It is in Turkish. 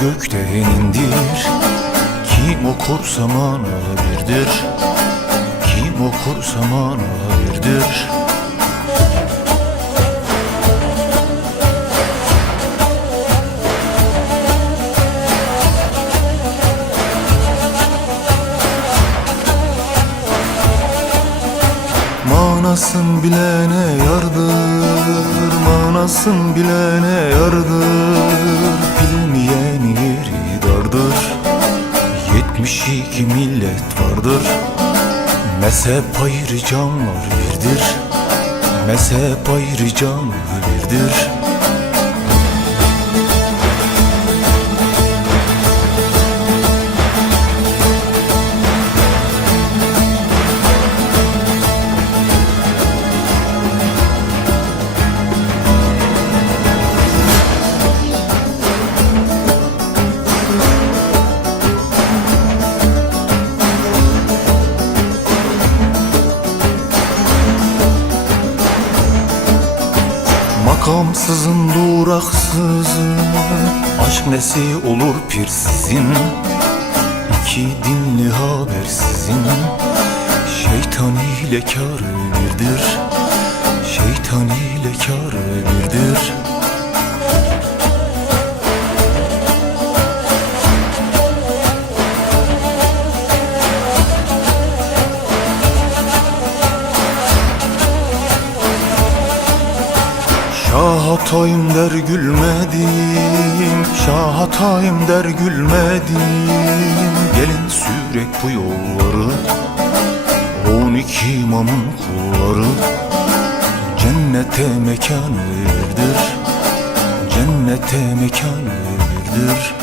gökten indir. Kim okur zamana birdir. Kim okur zamana birdir. Manasın bilene yardır, manasın bilene yardır. Bilmeyen yeri dardır. 72 millet vardır. Mezhep ayrı canlar birdir. Mezhep ayrı canlar birdir. Makamsızın duraksızın, aşk nesi olur pirsizin. İki dinli habersizin, şeytan ile kâr birdir. Şeytan ile kâr birdir. Şah hatayım der gülmedim, şah hatayım der gülmedim. Gelin sürek bu yolları, 12 imamın kulları. Cennete mekan verdir, cennete mekan verdir.